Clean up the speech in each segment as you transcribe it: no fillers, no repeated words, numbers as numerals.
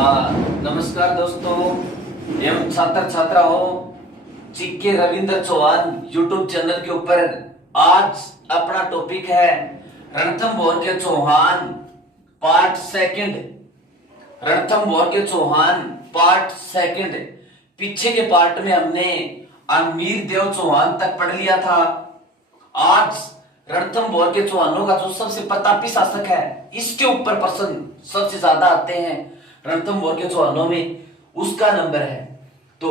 नमस्कार दोस्तों एवं छात्र छात्राओं, चिक्के रविंद्र चौहान यूट्यूब चैनल के ऊपर आज अपना टॉपिक है रणथंभौर के चौहान पार्ट सेकंड। रणथंभौर के चौहान पार्ट सेकंड। पीछे के पार्ट में हमने अमीर देव चौहान तक पढ़ लिया था। आज रणथंभौर के चौहानों का जो सबसे प्रतापी शासक है, इसके ऊपर प्रश्न सबसे ज्यादा आते हैं रणथंभौर के चौहानों में, उसका नंबर है। तो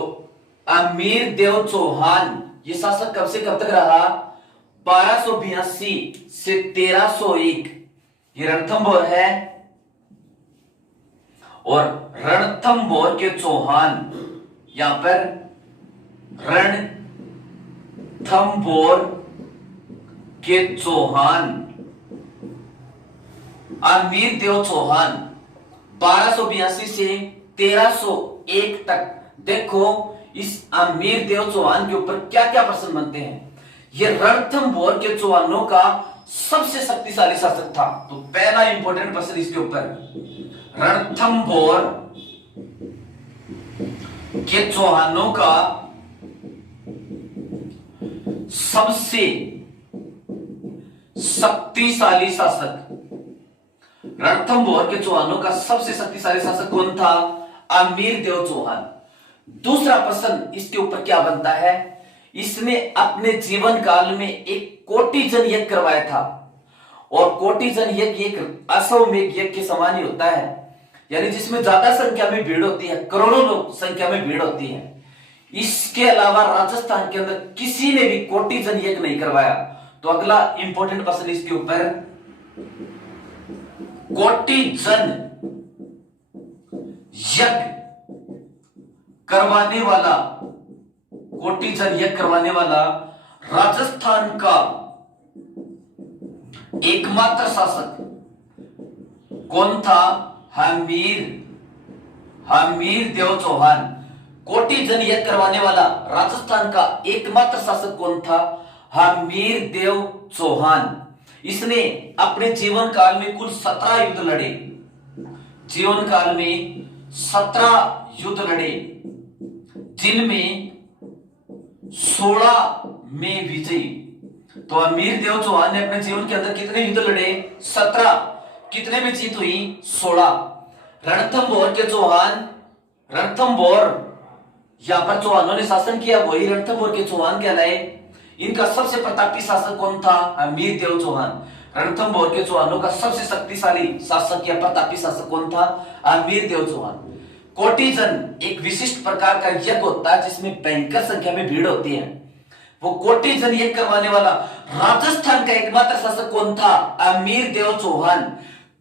अमीर देव चौहान ये शासक कब से कब तक रहा? 1282 से 1301 ये रणथंभौर है। और रणथंभौर के चौहान, यहां पर रणथंभौर के चौहान अमीर देव चौहान 1282 से 1301 तक। देखो इस अमीर देव चौहान के ऊपर क्या क्या प्रश्न बनते हैं। ये रणथंभौर के चौहानों का सबसे शक्तिशाली शासक था। तो पहला इंपॉर्टेंट प्रश्न इसके ऊपर, रणथंभौर के चौहानों का सबसे शक्तिशाली शासक, रणथंभौर के चौहानों का सबसे शक्तिशाली शासक कौन था? अमीर देव चौहान। दूसरा प्रश्न इसके ऊपर क्या बनता है? इसने अपने जीवन काल में एक कोटिजन यज्ञ करवाया था। और कोटिजन यज्ञ एक अश्वमेध यज्ञ के समान ही होता है, यानी जिसमें ज्यादा संख्या में भीड़ होती है, करोड़ों लोग संख्या में भीड़ होती है। इसके अलावा राजस्थान के अंदर किसी ने भी कोटिजन यज्ञ नहीं करवाया। तो अगला इंपॉर्टेंट प्रश्न इसके ऊपर, कोटिजन यज्ञ करवाने वाला, कोटिजन यज्ञ करवाने वाला राजस्थान का एकमात्र शासक कौन था? हमीर देव चौहान। कोटिजन यज्ञ करवाने वाला राजस्थान का एकमात्र शासक कौन था? हमीर देव चौहान। इसने अपने जीवन काल में कुल 17 युद्ध लड़े। जीवन काल में 17 युद्ध लड़े, जिनमें 16 में विजयी। तो अमीर देव चौहान ने अपने जीवन के अंदर कितने युद्ध लड़े? 17। कितने में जीत हुई? 16। रणथंभौर के चौहान, रणथंभौर यहां पर चौहानों ने शासन किया, वही रणथंभौर के चौहान कहलाए। इनका सबसे प्रतापी शासक कौन था? अमीर देव चौहान। रणथंभौर के चौहानों का सबसे शक्तिशाली शासक या प्रतापी शासक कौन था? अमीर देव चौहान। कोटिजन एक विशिष्ट प्रकार का यज्ञ होता है जिसमें भयंकर संख्या में भीड़ होती है। वो कोटिजन यज्ञ करवाने वाला राजस्थान का एकमात्र शासक कौन था? अमीर देव चौहान।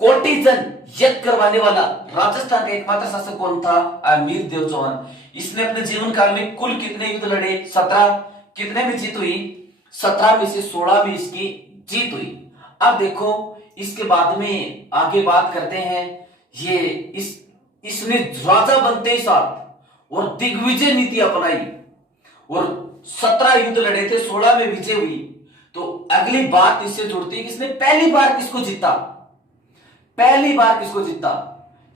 कोटिजन यज्ञ करवाने वाला राजस्थान का एकमात्र शासक कौन था? अमीर देव चौहान। इसने अपने जीवन काल में कुल कितने युद्ध लड़े? 17। कितने में जीत हुई? 17 में से 16 में इसकी जीत हुई। अब देखो इसके बाद में आगे बात करते हैं। ये इसने राजा बनते ही साथ और दिग्विजय नीति अपनाई और 17 युद्ध लड़े थे, 16 में विजय हुई। तो अगली बात इससे जुड़ती है कि इसने पहली बार किसको जीता? पहली बार किसको जीता?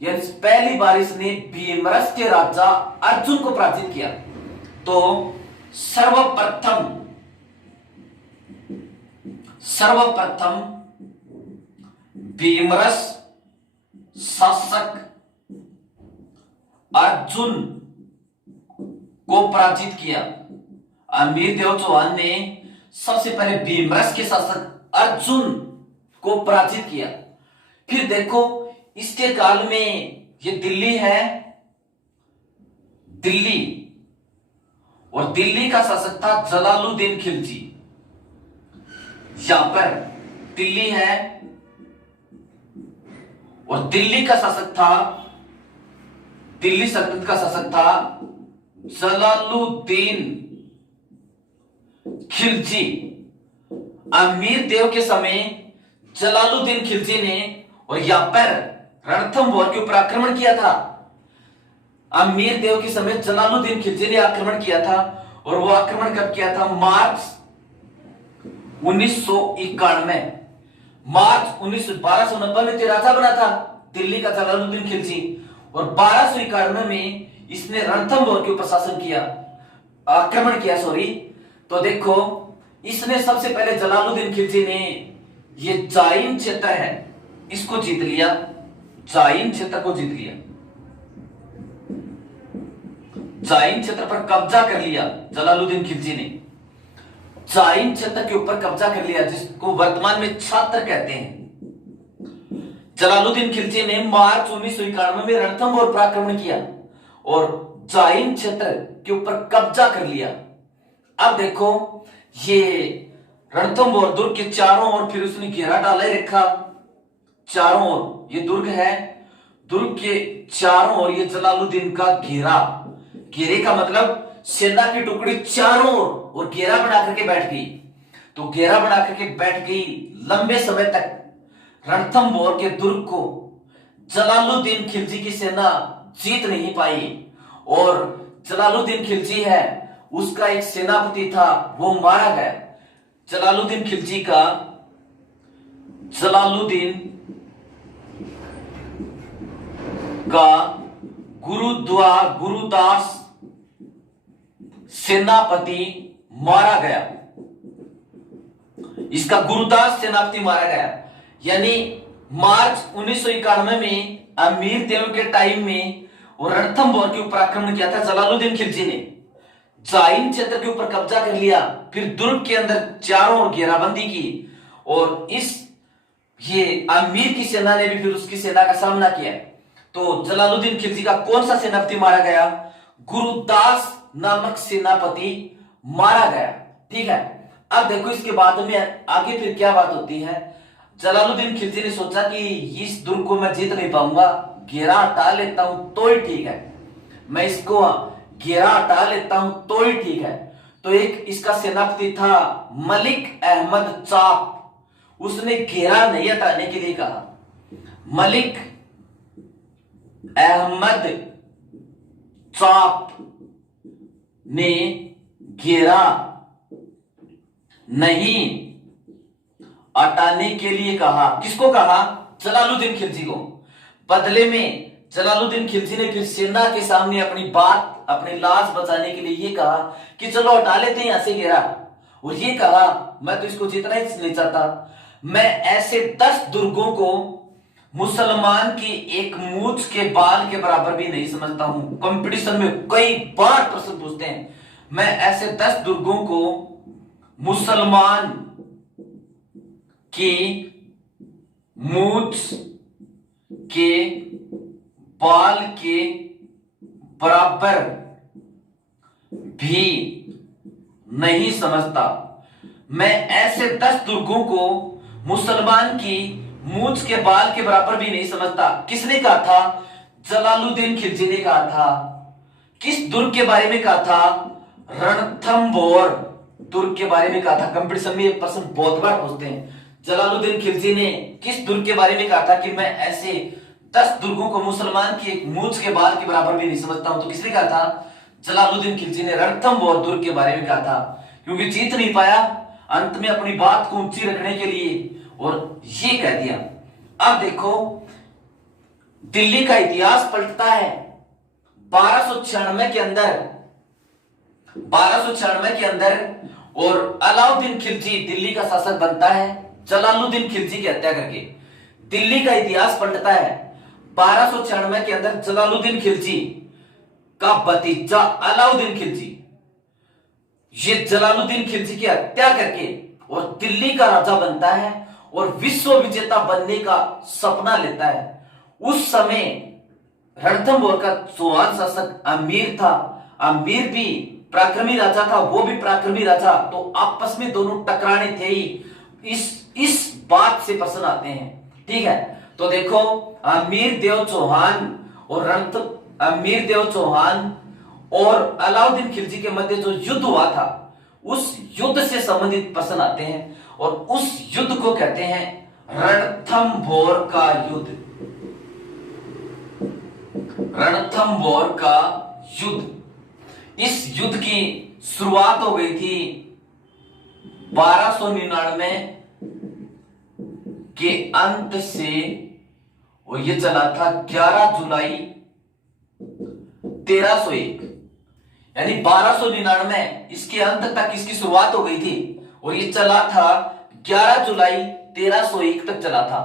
यानी पहली बार इसने भीमरस के राजा अर्जुन को पराजित किया। तो सर्वप्रथम भीमरस शासक अर्जुन को पराजित किया। अमीर देव चौहान ने सबसे पहले भीमरस के शासक अर्जुन को पराजित किया। फिर देखो इसके काल में ये दिल्ली है, दिल्ली, और दिल्ली का शासक था जलालुद्दीन खिलजी। यहां पर दिल्ली है और दिल्ली का शासक था, दिल्ली सल्तनत का शासक था जलालुद्दीन खिलजी। अमीर देव के समय जलालुद्दीन खिलजी ने और यहां पर रणथंभौर के ऊपर आक्रमण किया था। अमीर देव के समय जलालुद्दीन खिलजी ने आक्रमण किया था। और वो आक्रमण कब किया था? मार्च 1991। मार्च 1290 में राजा बना था दिल्ली का जलालुद्दीन खिलजी। और 1291 में इसने रणथंभौर के ऊपर शासन किया, आक्रमण किया सॉरी। तो देखो इसने सबसे पहले जलालुद्दीन खिलजी ने ये जाइन क्षेत्र है इसको जीत लिया, जाइन क्षेत्र को जीत लिया, जाइन क्षेत्र पर कब्जा कर लिया जलालुद्दीन खिलजी ने, जाइन क्षेत्र के ऊपर कब्जा कर लिया जिसको वर्तमान में छात्र कहते हैं। जलालुद्दीन खिलजी ने मार्च 1991 में रणथंभौर पर आक्रमण किया और जाइन क्षेत्र के ऊपर कब्जा कर लिया। अब देखो ये रणथंभौर दुर्ग के चारों ओर फिर उसने घेरा डाला ही रखा, चारों ओर ये दुर्ग है, दुर्ग के चारों ओर ये जलालुद्दीन का घेरा, घेरे का मतलब सेना की टुकड़ी चारों ओर और घेरा बना करके बैठ गई। तो घेरा बना करके बैठ गई, लंबे समय तक रणथंभौर के दुर्ग को जलालुद्दीन खिलजी की सेना जीत नहीं पाई और जलालुद्दीन खिलजी है उसका एक सेनापति था वो मारा गया। जलालुद्दीन खिलजी का गुरुदास सेनापति मारा गया, इसका गुरुदास सेनापति मारा गया। यानी मार्च 1991 में अमीर देव के टाइम में रणथंभौर के ऊपर आक्रमण किया था जलालुद्दीन खिलजी ने, जाइन क्षेत्र के ऊपर कब्जा कर लिया, फिर दुर्ग के अंदर चारों ओर घेराबंदी की और ये अमीर की सेना ने भी फिर उसकी सेना का सामना किया। तो जलालुद्दीन खिलजी का कौन सा सेनापति मारा गया? गुरुदास नामक सेनापति मारा गया। ठीक है, अब देखो इसके बाद में आगे फिर क्या बात होती है। जलालुद्दीन खिलजी ने सोचा कि इस दुर्ग को मैं जीत नहीं पाऊंगा, घेरा हटा लेता हूं तो ही ठीक है, मैं इसको घेरा हटा लेता हूं तो ही ठीक है। तो एक इसका सेनापति था मलिक अहमद चाप, उसने घेरा नहीं हटाने के लिए कहा। मलिक अहमद चाप ने घेरा नहीं हटाने के लिए कहा। किसको कहा? जलालुद्दीन खिलजी को। बदले में जलालुद्दीन खिलजी ने फिर सेना के सामने अपनी बात, अपनी लाज बचाने के लिए ये कहा कि चलो हटा लेते हैं यहां से घेरा, और ये कहा मैं तो इसको जीतना ही नहीं चाहता, मैं ऐसे 10 दुर्गों को मुसलमान की एक मूछ के बाल के बराबर भी नहीं समझता हूं। कंपटीशन में कई बार प्रश्न पूछते हैं, मैं ऐसे 10 दुर्गों को मुसलमान की मूछ के बाल के बराबर भी नहीं समझता, मैं ऐसे 10 दुर्गों को मुसलमान की मूछ के बाल के बराबर भी नहीं समझता। किसने कहा था? जलालुद्दीन खिलजी ने कहा था। किस दुर्ग के बारे में कहा था? रणथंभौर दुर्ग के बारे में कहा था। कंपटीशन में ये प्रश्न बहुत बार पूछते हैं। जलालुद्दीन खिलजी ने किस दुर्ग के बारे में कहा था कि मैं ऐसे 10 दुर्गों को मुसलमान की एक मूछ के बाल के बराबर भी नहीं समझता हूं? तो किसने कहा था? जलालुद्दीन खिलजी ने रणथंभौर दुर्ग के बारे में कहा था, क्योंकि जीत नहीं पाया, अंत में अपनी बात को ऊंची रखने के लिए और ये कह दिया। अब देखो दिल्ली का इतिहास पलटता है 1296 के अंदर, 1296 के अंदर, और अलाउद्दीन खिलजी दिल्ली का शासक बनता है जलालुद्दीन खिलजी की हत्या करके। दिल्ली का इतिहास पलटता है 1296 के अंदर। जलालुद्दीन खिलजी का भतीजा अलाउद्दीन खिलजी, ये जलालुद्दीन खिलजी की हत्या करके और दिल्ली का राजा बनता है और विश्व विजेता बनने का सपना लेता है। उस समय रणथंभौर का चौहान शासक अमीर था, अमीर भी पराक्रमी राजा था, वो भी पराक्रमी राजा, तो आपस में दोनों टकराने थे ही। इस बात से प्रश्न आते हैं। ठीक है, तो देखो अमीर देव चौहान और अलाउद्दीन खिलजी के मध्य जो युद्ध हुआ था, उस युद्ध से संबंधित प्रश्न आते हैं और उस युद्ध को कहते हैं रणथंभौर का युद्ध। रणथंभौर का युद्ध। इस युद्ध की शुरुआत हो गई थी 1299 के अंत से और यह चला था 11 जुलाई 1301, यानी 1299 इसके अंत तक इसकी शुरुआत हो गई थी और ये चला था 11 जुलाई 1301 तक चला था।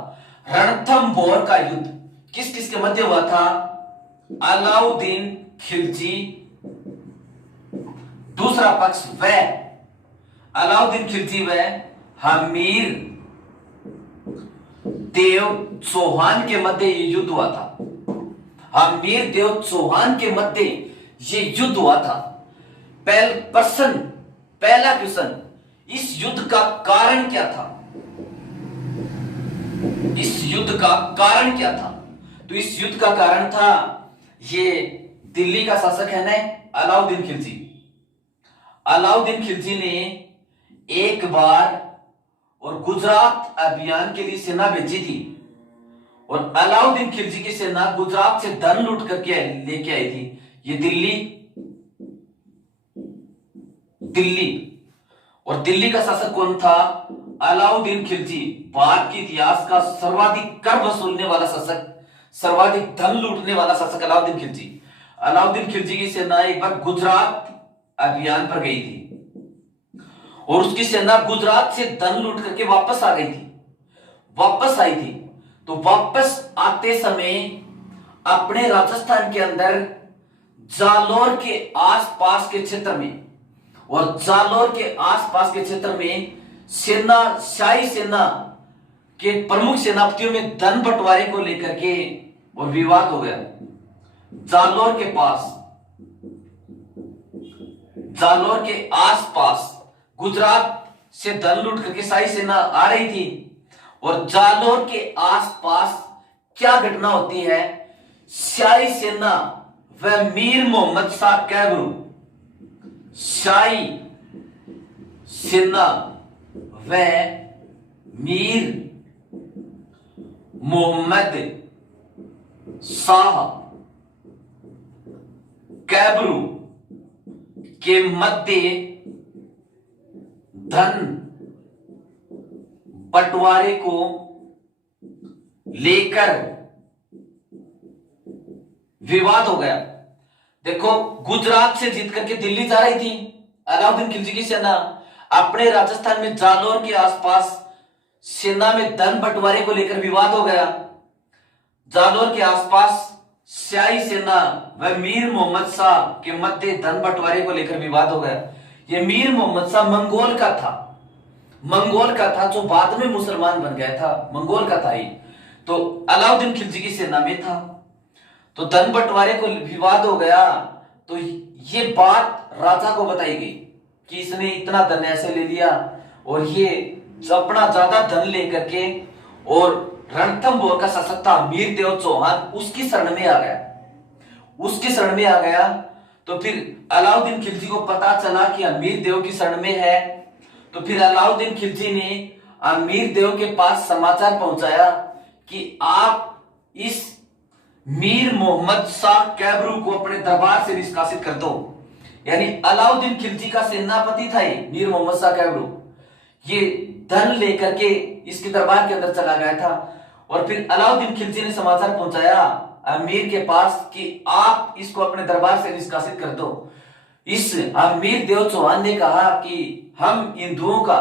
रणथंभौर का युद्ध किस किस के मध्य हुआ था? अलाउद्दीन खिलजी, दूसरा पक्ष वह अलाउद्दीन खिलजी व हमीर देव चौहान के मध्य ये युद्ध हुआ था। हमीर देव चौहान के मध्य ये युद्ध हुआ था। पहला क्वेश्चन, इस युद्ध का कारण क्या था? इस युद्ध का कारण क्या था? तो इस युद्ध का कारण था ये दिल्ली का शासक है ना अलाउद्दीन खिलजी। अलाउद्दीन खिलजी ने एक बार और गुजरात अभियान के लिए सेना भेजी थी और अलाउद्दीन खिलजी की सेना गुजरात से धन लूट करके लेके आई थी। ये दिल्ली और दिल्ली का शासक कौन था? अलाउद्दीन खिलजी। भारत के इतिहास का सर्वाधिक कर वसूलने वाला शासक, सर्वाधिक धन लूटने वाला शासक अलाउद्दीन खिलजी। अलाउद्दीन खिलजी की सेना एक बार गुजरात अभियान पर गई थी और उसकी सेना गुजरात से धन लूट करके वापस आ गई थी, वापस आई थी। तो वापस आते समय अपने राजस्थान के अंदर जालोर के आसपास के क्षेत्र में और जालोर के आसपास के क्षेत्र में सेना, शाही सेना के प्रमुख सेनापतियों में धन बंटवारे को लेकर के और विवाद हो गया। जालोर के पास, जालोर के आसपास गुजरात से धन लूट करके शाही सेना आ रही थी और जालोर के आसपास क्या घटना होती है? शाही सेना व मीर मोहम्मद शाह कैबरू, शाही सेना व मीर मोहम्मद शाह कैबरू के मध्य धन बंटवारे को लेकर विवाद हो गया। देखो, गुजरात से जीत करके दिल्ली जा रही थी अलाउद्दीन खिलजी की सेना, अपने राजस्थान में जालोर के आसपास सेना में धन बंटवारे को लेकर विवाद हो गया। जालोर के आसपास शाही सेना व मीर मोहम्मद शाह के मध्य धन बंटवारे को लेकर विवाद हो गया। ये मीर मोहम्मद शाह मंगोल का था, जो बाद में मुसलमान बन गया था, मंगोल का था ही। तो अलाउद्दीन खिलजी की सेना में था, तो धन बंटवारे को विवाद हो गया। तो ये बात राजा को बताई गई कि इसने इतना धन ऐसे ले लिया और ये अपना ज्यादा धन लेकर के, और रणथंभौर का शासक था मीर देव चौहान, उसकी शरण में आ गया। तो फिर अलाउद्दीन खिलजी को पता चला कि अमीर देव की शरण में है, तो फिर अलाउद्दीन खिलजी ने अमीर देव के पास समाचार पहुंचाया कि आप इस मीर मोहम्मद शाह कैबरू को अपने दरबार से निष्कासित कर दो। यानी अलाउद्दीन खिलजी का सेनापति था ये मीर मोहम्मद शाह कैबरू, ये धन लेकर के इसके दरबार के अंदर चला गया था। और फिर अलाउद्दीन खिलजी ने समाचार पहुंचाया अमीर के पास कि आप इसको अपने दरबार से निष्कासित कर दो। इस अमीर देव चौहान ने कहा कि हम हिंदुओं का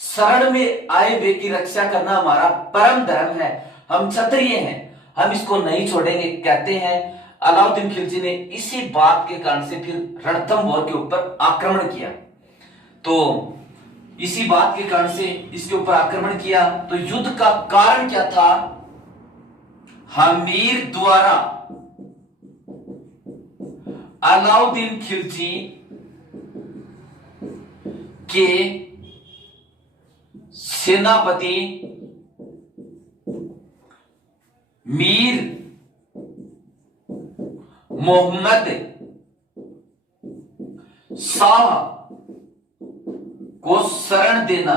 शरण में आए हुए की रक्षा करना हमारा परम धर्म है, हम क्षत्रिय हैं, हम इसको नहीं छोड़ेंगे, कहते हैं। अलाउद्दीन खिलजी ने इसी बात के कारण से फिर रणथंभौर के ऊपर आक्रमण किया। तो इसी बात के कारण से इसके ऊपर आक्रमण किया। तो युद्ध का कारण क्या था? हमीर द्वारा अलाउद्दीन खिलजी के सेनापति मीर मोहम्मद शाह को शरण देना।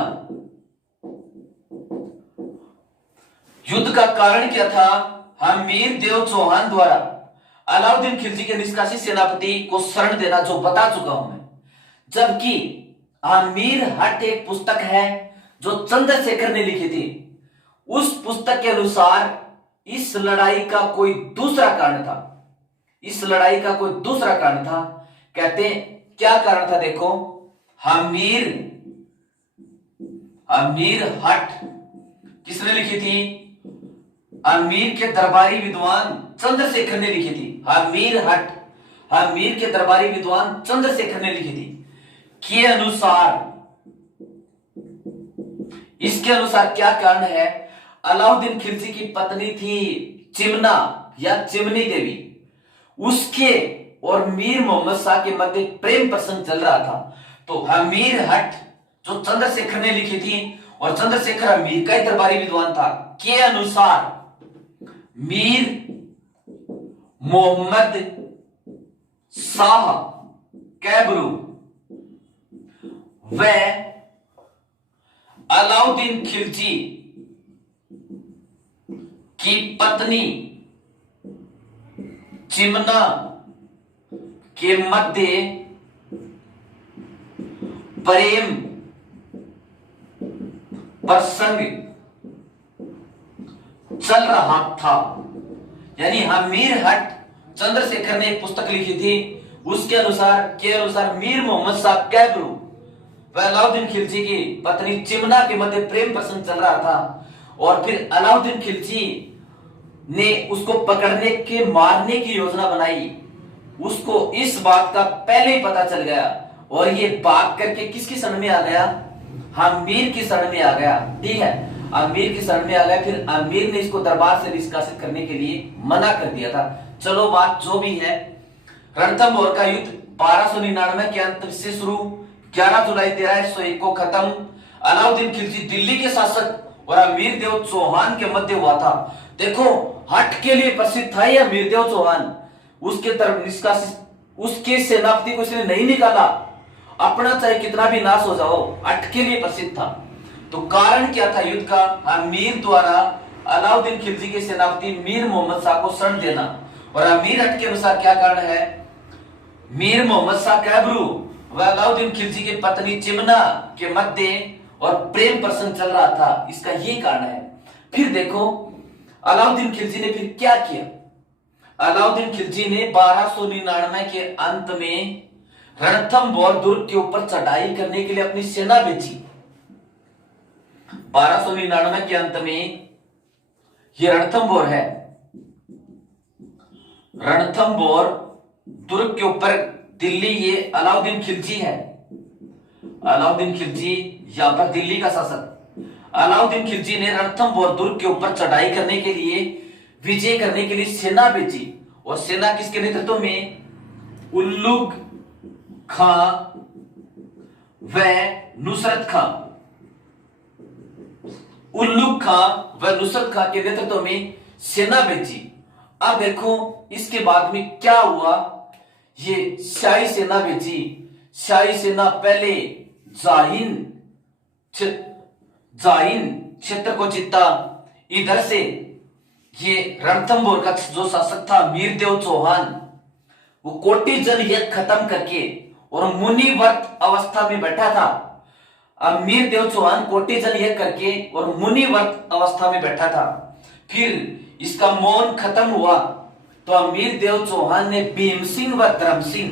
युद्ध का कारण क्या था? हमीर देव चौहान द्वारा अलाउद्दीन खिलजी के निष्कासित सेनापति को शरण देना, जो बता चुका हूं मैं। जबकि आमीर हट एक पुस्तक है जो चंद्रशेखर ने लिखी थी, उस पुस्तक के अनुसार इस लड़ाई का कोई दूसरा कारण था। इस लड़ाई का कोई दूसरा कारण था। कहते हैं क्या कारण था, देखो, हमीर अमीर हट किसने लिखी थी? अमीर के दरबारी विद्वान चंद्रशेखर ने लिखी थी। हमीर हट अमीर के दरबारी विद्वान चंद्रशेखर ने लिखी थी। के अनुसार, इसके अनुसार क्या कारण है? अलाउद्दीन खिलजी की पत्नी थी चिमना या चिमनी देवी, उसके और मीर मोहम्मद शाह के मध्य प्रेम प्रसंग चल रहा था। तो हमीर हट जो चंद्रशेखर ने लिखी थी, और चंद्रशेखर अमीर का ही दरबारी विद्वान था, के अनुसार मीर मोहम्मद शाह कैबरू व अलाउद्दीन खिलजी की पत्नी चिमना के मध्य प्रेम प्रसंग चल रहा था। यानी हमीर हट चंद्रशेखर ने एक पुस्तक लिखी थी, उसके अनुसार मीर मोहम्मद शाह कैबरू व अलाउद्दीन खिलजी की पत्नी चिमना के मध्य प्रेम प्रसंग चल रहा था। और फिर अलाउद्दीन खिलजी ने उसको पकड़ने के मारने की योजना बनाई। उसको इस बात का पहले ही पता चल गया और ये भाग करके किसकी शरण में आ गया? अमीर की शरण में आ गया। ठीक है, अमीर की शरण में आ गया। फिर अमीर ने इसको दरबार से निष्कासित करने के लिए मना कर दिया था। चलो बात जो भी है, रणथंभौर का युद्ध 1299 के अंत से शुरू, 11 जुलाई 1301 को खत्म। अलाउद्दीन खिलजी दिल्ली के शासक और अमीर देव चौहान के मध्य हुआ था। देखो, हट के लिए प्रसिद्ध था यह अमीर देव चौहान, उसके तरफ निष्कासित, उसके सेनापति को इसने नहीं निकाला, अपना चाहे कितना भी नाश हो जाओ, हट के लिए प्रसिद्ध था। तो कारण क्या था युद्ध का? अमीर द्वारा अलाउद्दीन खिलजी के सेनापति मीर मोहम्मद शाह को शरण देना। और अमीर हट के अनुसार क्या कारण है? मीर मोहम्मद शाह कैबरू व अलाउद्दीन खिलजी की पत्नी चिमना के मध्य और प्रेम प्रसंग चल रहा था, इसका ये कारण है। फिर देखो अलाउद्दीन खिलजी ने फिर क्या किया? अलाउद्दीन खिलजी ने 1299 के अंत में रणथंभौर दुर्ग के ऊपर चढ़ाई करने के लिए अपनी सेना भेजी। 1299 के अंत में ये रणथंभौर है, रणथंभौर दुर्ग के ऊपर दिल्ली, ये अलाउद्दीन खिलजी है। अलाउद्दीन खिलजी यहां पर दिल्ली का शासक। अलाउद्दीन खिलजी ने रणथंभौर दुर्ग के ऊपर चढ़ाई करने के लिए, विजय करने के लिए सेना भेजी। और सेना किसके नेतृत्व में? उल्लुग खां व नुसरत खां। उल्लुग खां व नुसरत खां के नेतृत्व में सेना भेजी। अब देखो इसके बाद में क्या हुआ? ये शाही सेना भेजी। शाही सेना पहले जाहिन क्षेत्र को जीता। इधर से ये रणथंभौर का जो शासक था मीरदेव चौहान, वो कोटि जन यज्ञ खत्म करके और मुनिव्रत अवस्था में बैठा था। अब मीरदेव चौहान कोटि जन यज्ञ करके और मुनिव्रत अवस्था में बैठा था। फिर इसका मौन खत्म हुआ तो अमीरदेव चौहान ने भीम सिंह व धर्म सिंह,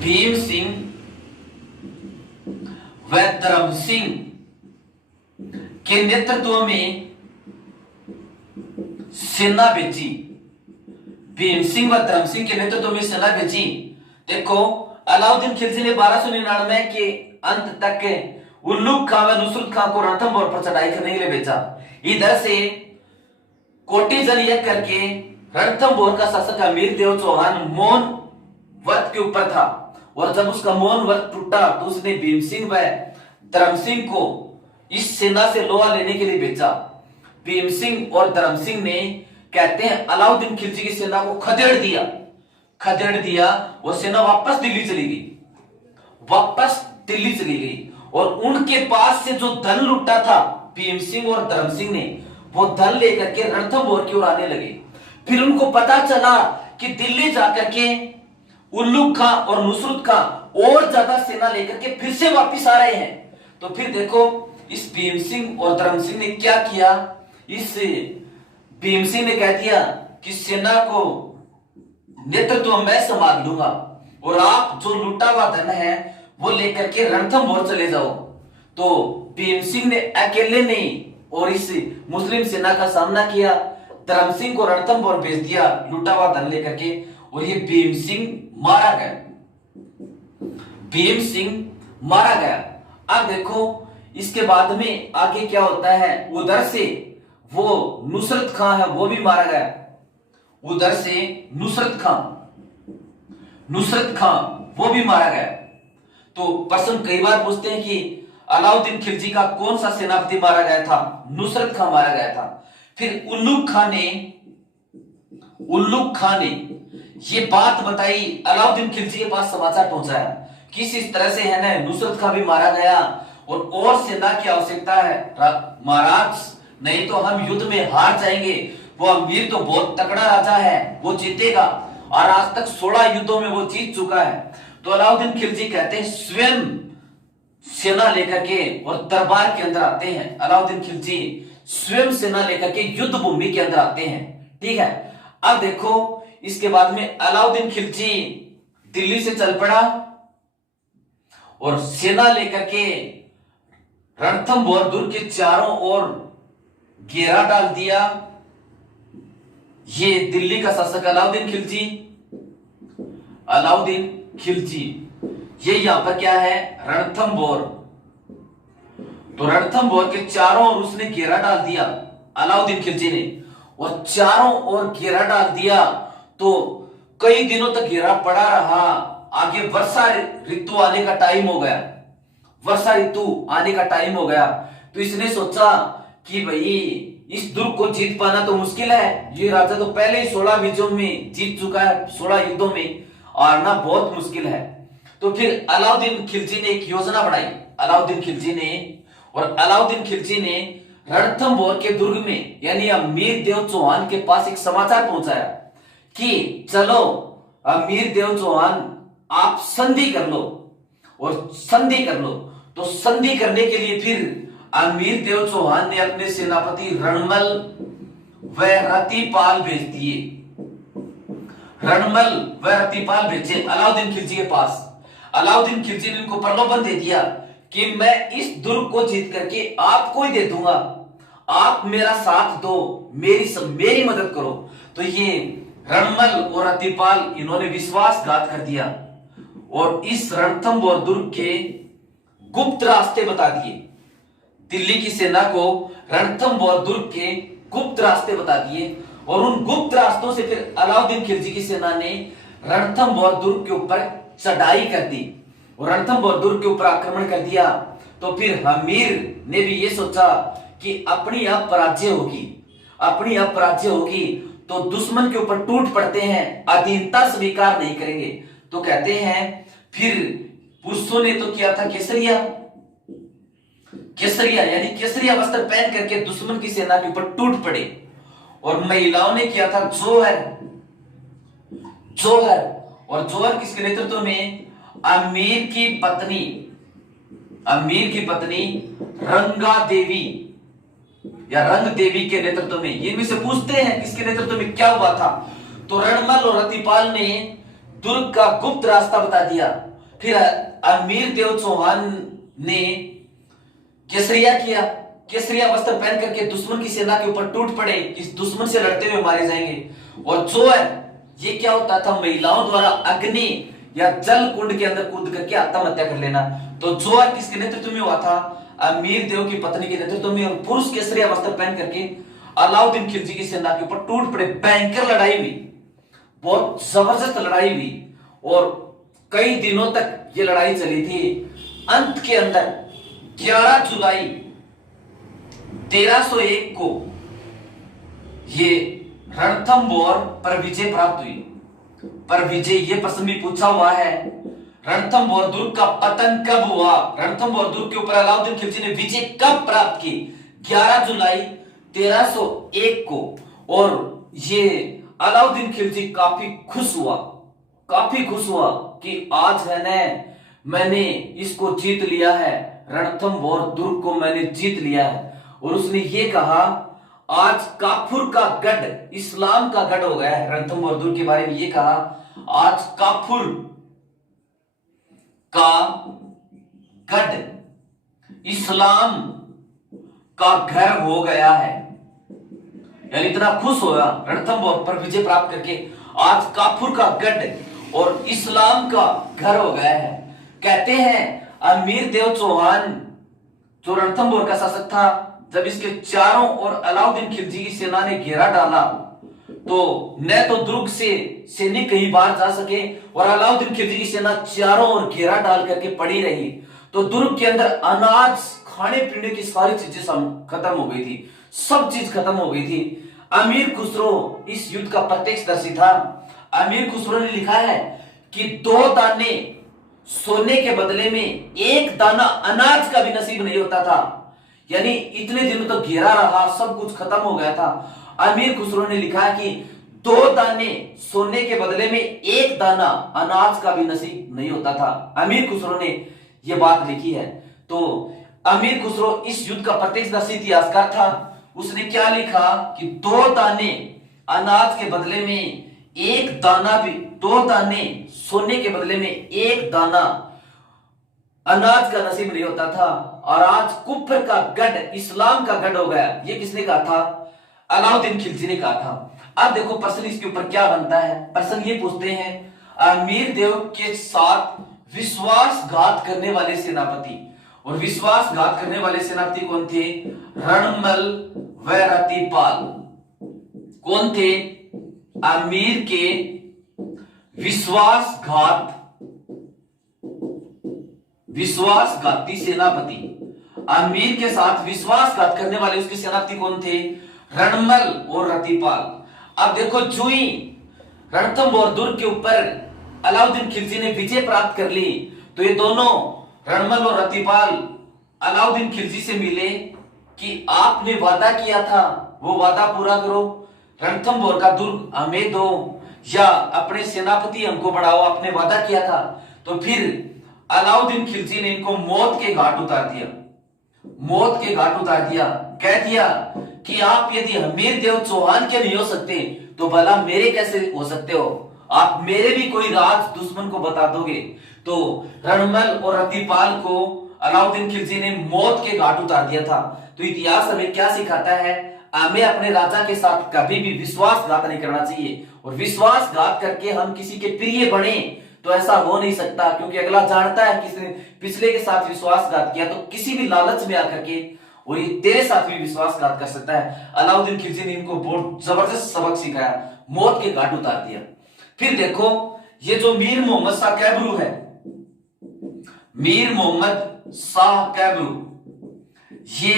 भीम सिंह व धर्म सिंह के नेतृत्व में सेना भेजी। भीम सिंह व धर्म सिंह के नेतृत्व में सेना भेजी। देखो अलाउद्दीन खिलजी ने 1299 के अंत तक उल्लुग खां व नुसरत खां को रणथंभौर पर चढ़ाई करने के लिए भेजा। इधर से कोटि जन यज्ञ करके रणथंभौर का शासक अमीरदेव चौहान मौन व्रत के ऊपर था। और जब उसका मौन व्रत टूटा तो उसने भीम सिंह व धर्म सिंह को इस सेना से लोहा लेने के लिए भेजा। भीम सिंह और धर्म सिंह ने, कहते हैं, अलाउद्दीन खिलजी की सेना को खदेड़ दिया और सेना वापस दिल्ली चली गई। और उनके पास से जो धन लूटा था भीम सिंह और धर्म सिंह ने, वो धन लेकर के रणथंभौर की ओर आने लगे। फिर उनको पता चला कि दिल्ली जाकर के उल्लुग खां और नुसरत खां और ज्यादा सेना लेकर के फिर से वापिस आ रहे हैं। तो फिर देखो इस भीम सिंह और धर्म सिंह ने क्या किया? इस भीम सिंह ने कह दिया कि सेना को नेतृत्व मैं संभाल लूंगा और आप जो लूटा हुआ धन है वो लेकर के रणथंभौर चले जाओ। तो भीम सिंह ने अकेले नहीं और इस मुस्लिम सेना का सामना किया, धर्म सिंह को रणथंभौर भेज दिया लूटा हुआ धन लेकर के, और ये भीम सिंह मारा गया। भीम सिंह मारा गया। अब देखो इसके बाद में आगे क्या होता है, उधर से वो नुसरत खां है वो भी मारा गया। उधर से नुसरत खां वो भी मारा गया। तो प्रश्न कई बार पूछते हैं कि अलाउद्दीन खिलजी का कौन सा सेनापति मारा गया था? नुसरत खां मारा गया था। फिर उल्लुग खां ने ये बात बताई, अलाउद्दीन खिलजी के पास समाचार पहुंचाया किस इस तरह से है ना नुसरत खां भी मारा गया और सेना की आवश्यकता है महाराज, नहीं तो हम युद्ध में हार जाएंगे। वो अमीर तो बहुत तगड़ा राजा है, वो जीतेगा और आज तक 16 युद्धों में वो जीत चुका है। तो अलाउद्दीन खिलजी कहते हैं स्वयं सेना लेकर के और दरबार के अंदर आते हैं। अलाउद्दीन खिलजी स्वयं सेना लेकर के युद्ध भूमि के अंदर आते हैं। ठीक है, अब देखो इसके बाद में अलाउद्दीन खिलजी दिल्ली से चल पड़ा और सेना लेकर के रणथंभौर दुर्ग के चारों ओर घेरा डाल दिया। ये दिल्ली का शासक अलाउद्दीन खिलजी, ये यहां पर क्या है रणथंभौर। तो रणथंभौर के चारों ओर उसने घेरा डाल दिया अलाउद्दीन खिलजी ने, और चारों ओर घेरा डाल दिया। तो कई दिनों तक घेरा पड़ा रहा। आगे वर्षा ऋतु आने का टाइम हो गया, तो इसने सोचा कि भाई इस दुर्ग को जीत पाना तो मुश्किल है, ये राजा तो पहले ही 16 युद्धों में जीत चुका है, 16 युद्धों में हारना बहुत मुश्किल है। तो फिर अलाउद्दीन खिलजी ने एक योजना बनाई। अलाउद्दीन खिलजी ने रणथंभौर के दुर्ग में यानी अमीर देव चौहान के पास एक समाचार पहुंचाया कि चलो अमीर देव चौहान आप संधि कर लो। तो संधि करने के लिए फिर अमीर देव चौहान ने अपने सेनापति रणमल व रतिपाल भेजे अलाउद्दीन खिलजी के पास। अलाउद्दीन खिलजी ने उनको प्रलोभन दे दिया कि मैं इस दुर्ग को जीत करके आपको ही दे दूंगा, आप मेरा साथ दो, मेरी मदद करो। तो ये रणमल और रतिपाल इन्होंने विश्वासघात कर दिया और इस रणथंभौर दुर्ग के गुप्त रास्ते बता दिए। दिल्ली की सेना को रणथंभौर दुर्ग के गुप्त रास्ते बता दिए और उन गुप्त रास्तों से फिर अलाउद्दीन खिलजी की सेना ने रणथंभौर दुर्ग के ऊपर चढ़ाई कर दी और रणथंभौर दुर्ग के ऊपर आक्रमण कर दिया। तो फिर अमीर ने भी ये सोचा कि अपनी अब पराजय होगी तो दुश्मन के ऊपर टूट पड़ते हैं, अधीनता स्वीकार नहीं करेंगे। तो कहते हैं फिर पुरुषों ने तो किया था केसरिया यानी केसरिया वस्त्र पहन करके दुश्मन की सेना के ऊपर टूट पड़े, और महिलाओं ने किया था जोहर। और जोहर किसके नेतृत्व में? अमीर की पत्नी रंगा देवी या रंग देवी के नेतृत्व में। इनमें से पूछते हैं किसके नेतृत्व में क्या हुआ था? तो रणमल और रतिपाल ने दुर्ग का गुप्त रास्ता बता दिया। फिर अमीर देव चौहान ने केसरिया वस्त्र पहन करके दुश्मन की सेना के ऊपर टूट पड़े, इस दुश्मन से लड़ते हुए मारे जाएंगे। और जोहर ये क्या होता था? महिलाओं द्वारा अग्नि या जल कुंड के अंदर कूद करके आत्महत्या कर लेना। तो जोहर किसके नेतृत्व में हुआ था? अमीर देव की पत्नी के नेतृत्व में, और पुरुष केसरिया वस्त्र पहन करके अलाउद्दीन खिलजी की सेना के ऊपर टूट पड़े। भयंकर लड़ाई हुई, बहुत जबरदस्त लड़ाई हुई और कई दिनों तक ये लड़ाई चली थी। अंत के अंदर 11 जुलाई 1301 को ये रणथंभौर पर विजय प्राप्त हुई। पर विजय ये प्रश्न भी पूछा हुआ है, रणथंभौर दुर्ग का पतन कब हुआ? रणथंभौर दुर्ग के ऊपर अलाउद्दीन खिलजी ने विजय कब प्राप्त की? 11 जुलाई 1301 को। और ये अलाउद्दीन खिलजी काफी खुश हुआ कि आज है न मैंने इसको जीत लिया है, रणथंभौर दुर्ग को मैंने जीत लिया है। और उसने ये कहा आज काफुर का गढ़ इस्लाम का गढ़ हो गया है। रणथंभौर दुर्ग के बारे में ये कहा, आज काफुर का गढ़ इस्लाम का घर हो गया है। यानी इतना खुश होगा रणथंभौर पर विजय प्राप्त करके, आज काफुर का गढ़ और इस्लाम का घर हो गया है। कहते हैं अमीर देव चौहान जो रणथंभौर का शासक था, जब इसके चारों ओर अलाउद्दीन खिलजी की सेना ने घेरा डाला तो न तो दुर्ग से सैनिक कहीं बाहर जा सके और अलाउद्दीन खिलजी की सेना चारों ओर घेरा डाल करके पड़ी रही, तो दुर्ग के अंदर अनाज खाने पीने की सारी चीजें खत्म हो गई थी, सब चीज खत्म हो गई थी। अमीर खुसरो इस युद्ध का प्रत्यक्षदर्शी था। अमीर खुसरो ने लिखा है कि 2 दाने सोने के बदले में 1 दाना अनाज का भी नसीब नहीं होता था। यानी इतने दिनों तक घेरा रहा, सब कुछ खत्म हो गया था। अमीर खुसरो ने लिखा कि 2 दाने सोने के बदले में 1 दाना अनाज का भी नसीब नहीं होता था। अमीर खुसरो ने यह बात लिखी है। तो अमीर खुसरो इस युद्ध का प्रत्यक्षदर्शी इतिहासकार था। उसने क्या लिखा कि 2 दाने अनाज के बदले में 1 दाना भी, 2 दाने सोने के बदले में 1 दाना अनाज का नसीब नहीं होता था, और आज कुफर का गढ़ इस्लाम का गढ़ हो गया। ये किसने कहा था? अलाउद्दीन खिलजी ने कहा था। अब देखो प्रश्न इसके ऊपर क्या बनता है। प्रश्न ये पूछते हैं, अमीर देव के साथ विश्वासघात करने वाले सेनापति, और विश्वासघात करने वाले सेनापति कौन थे? रणमल व रतिपाल। कौन थे? अमीर के विश्वासघाती सेनापति, अमीर के साथ विश्वासघात करने वाले उसके सेनापति कौन थे? रणमल और रतिपाल। अब देखो जुई रणथंभौर दुर्ग के ऊपर अलाउद्दीन खिलजी ने विजय प्राप्त कर ली, तो ये दोनों रणमल और रतिपाल अलाउद्दीन खिलजी से मिले कि आपने वादा किया था वो वादा पूरा करो, रणथंभौर का दुर्ग हमें दो या अपने सेनापति हमको बढ़ाओ, आपने वादा किया था। तो फिर अलाउद्दीन खिलजी ने इनको मौत के घाट उतार दिया, मौत के घाट उतार दिया। कह दिया कि आप यदि अमीर देव चौहान के नहीं हो सकते तो भला मेरे कैसे हो सकते हो? आप मेरे भी कोई राज दुश्मन को बता दोगे। तो रणमल और रतिपाल को अलाउद्दीन खिलजी ने मौत के घाट उतार दिया था। तो इतिहास हमें क्या सिखाता है? हमें अपने राजा के साथ कभी भी विश्वासघात नहीं करना चाहिए, और विश्वासघात करके हम किसी के प्रिय बने तो ऐसा हो नहीं सकता, क्योंकि अगला जानता है किसने पिछले के साथ विश्वासघात किया तो किसी भी लालच में आकर के वो ये तेरे साथ भी विश्वासघात कर सकता है। अलाउद्दीन खिलजी ने इनको बहुत जबरदस्त सबक सिखाया, मौत के घाट उतार दिया। फिर देखो ये जो मीर मोहम्मद शाह कैबरू है, मीर मोहम्मद शाह कैबरू, ये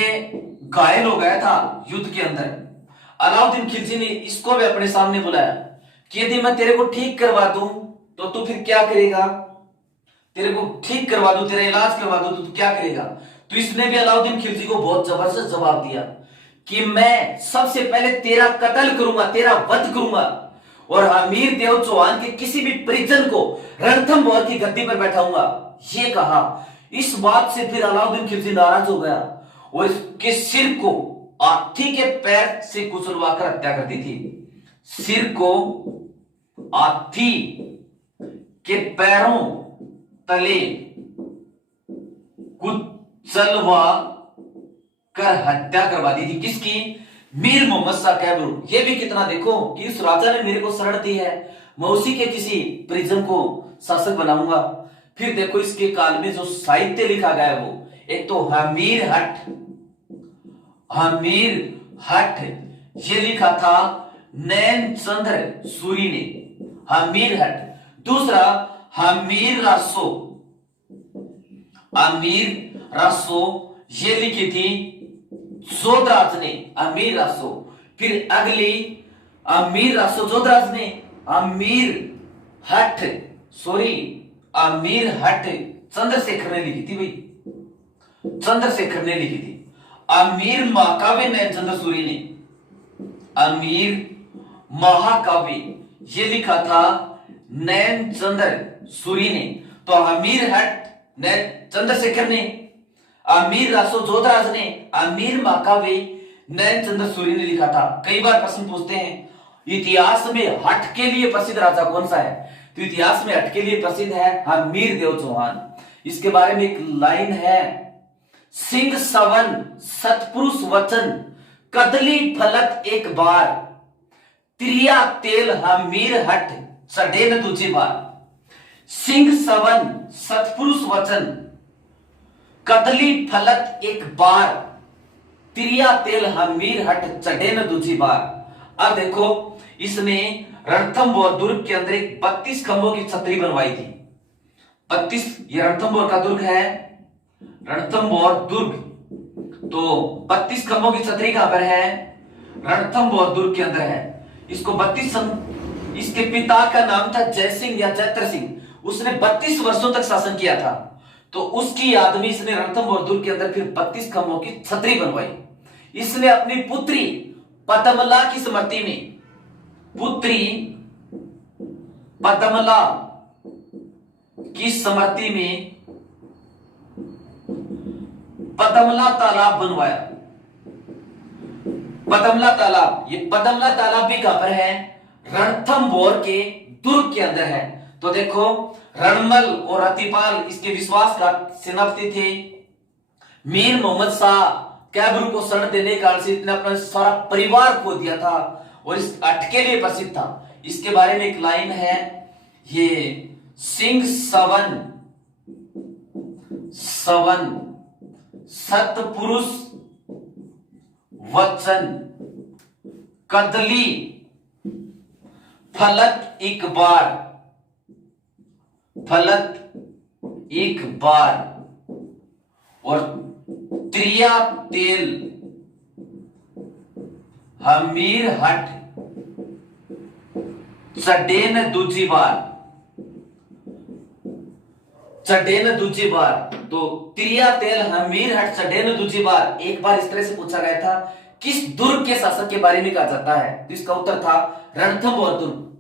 घायल हो गया था युद्ध के अंदर। अलाउद्दीन खिलजी ने इसको भी अपने सामने बुलाया कि यदि मैं तेरे को ठीक करवा दूं तो तू फिर क्या करेगा? तेरे को ठीक करवा दूं, तेरा इलाज करवा दूं तो तू क्या करेगा? तो इसने भी अलाउद्दीन खिलजी को बहुत जबरदस्त जवाब दिया कि मैं सबसे पहले तेरा कत्ल करूंगा, तेरा वध करूंगा, और अमीर देव चौहान के किसी भी परिजन को रणथंभौर की गद्दी पर बैठाऊंगा, ये कहा। इस बात से फिर अलाउद्दीन खिलजी नाराज हो गया और इसके सिर को हाथी के पैर से कुचलवाकर हत्या कर दी थी। सिर को हाथी के पैरों तले कुचलवा कर हत्या करवा दी थी। किसकी? मीर मोहम्मद शाह कैबरू। ये भी कितना देखो कि उस राजा ने मेरे को शरण दी है, मैं उसी के किसी परिजन को शासक बनाऊंगा। फिर देखो इसके काल में जो साहित्य लिखा गया है वो, एक तो हमीर हट ये लिखा था नैन चंद्र सूरी ने, हमीर हट। दूसरा अमीर रासो ये लिखी थी जोधराज ने, अमीर रासो। फिर अगली अमीर रासो जोधराज ने, अमीर हट चंद्रशेखर ने लिखी थी भाई, चंद्रशेखर ने लिखी थी। अमीर महाकाव्य नैन चंद्र सूरी ने, अमीर महाकाव्य ये लिखा था नैन चंद्र सूरी ने। तो अमीर हट नैन चंद्रशेखर ने, अमीर रासो जोधराज ने, अमीर महाकाव्य नैनचंद्र सूर्य ने लिखा था। कई बार प्रश्न पूछते हैं इतिहास में हठ के लिए प्रसिद्ध राजा कौन सा है, तो इतिहास में हठ के लिए प्रसिद्ध है हमीर देव चौहान। इसके बारे में एक लाइन है, सिंह सवन सतपुरुष वचन कदली फलत एक बार, त्रिया तेल हमीर हट चढ़े न दूजी बार। सिंह सवन सतपुरुष वचन कदली फलत एक बार, त्रिया तेल हमीर हट चढ़े न दूजी बार। अब देखो इसने रणथंभौर दुर्ग के अंदर एक 32 खंभों की छतरी बनवाई थी। 32, ये रणथंभौर का दुर्ग है, रणथंभौर दुर्ग। तो 32 खंभों की छतरी कहां पर है, रणथंभौर दुर्ग के अंदर है। इसको 32, इसके पिता का नाम था जयसिंह या जयत्र सिंह, उसने 32 वर्षों तक शासन किया था। तो उसकी याद में इसने रणथंभौर दुर्ग के अंदर फिर 32 खंभों की छतरी बनवाई। इसने अपनी पुत्री पद्मला की स्मृति में, पुत्री पद्मला की स्मृति में पद्मला तालाब बनवाया। पद्मला तालाब, ये पद्मला तालाब भी कहां पर है, रणथंभौर के दुर्ग के अंदर है। तो देखो रणमल और रतिपाल इसके विश्वासघात सेनापति थे। मीर मोहम्मद शाह कैबरू को शरण देने कारण से इतने अपना सारा परिवार खो दिया था और इस हठ के लिए प्रसिद्ध था। इसके बारे में एक लाइन है, ये सिंह सवन सतपुरुष वचन कदली फलत एक बार, फलत एक बार, और त्रिया तेल हमीर हट चढ़े दूजी बार, चढ़े दूजी बार। तो त्रिया तेल हमीर हट चढ़े दूजी बार एक बार इस तरह से पूछा गया था, किस दुर्ग के शासक के बारे में कहा जाता है, तो इसका उत्तर था रणथंभौर दुर्ग।